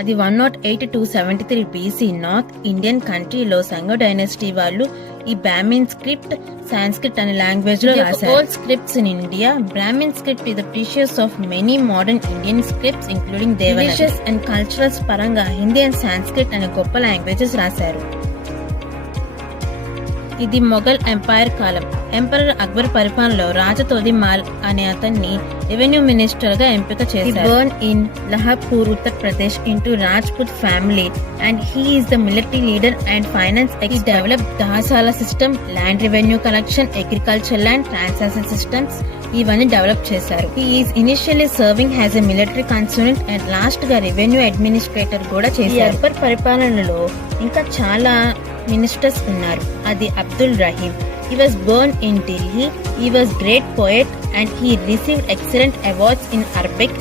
అది 108 to 73 BC north Indian కంట్రీలో సంగ dynasty వాళ్ళు ఈ బ్రాహ్మిన్ స్క్రిప్ట్ సాంస్క్రిట్ అనే లాంగ్వేజ్ లో రాశారు. Old scripts in India, Brahmin script is the precious of many modern Indian scripts including religious and culturals పరంగా Hindi and Sanskrit అనే గొప్ప లాంగ్వేజెస్ రాశారు. ఇది మొఘల్ ఎంపైర్ కాలం. ఎంపరర్ అక్బర్ పరిపాలనలో రాజా తోదిమాల్ అనే అతన్ని రెవెన్యూ మినిస్టర్ గా ఎంపిక చేశారు. Born in Lahapur, Uttar Pradesh into Rajput family and he is the military leader and finance expert. Develop Dahsala system, land revenue collection, agriculture land transaction systems ఇవన్నీ డెవలప్ చేశారు. He is initially serving as a military consultant and last గా revenue administrator కూడా చేశారు. అక్బర్ పరిపాలనలో ఇంకా చాలా ministers ఉన్నారు. అది Abdul Rahim. He was born in Delhi. He was great poet and he received excellent awards in Arabic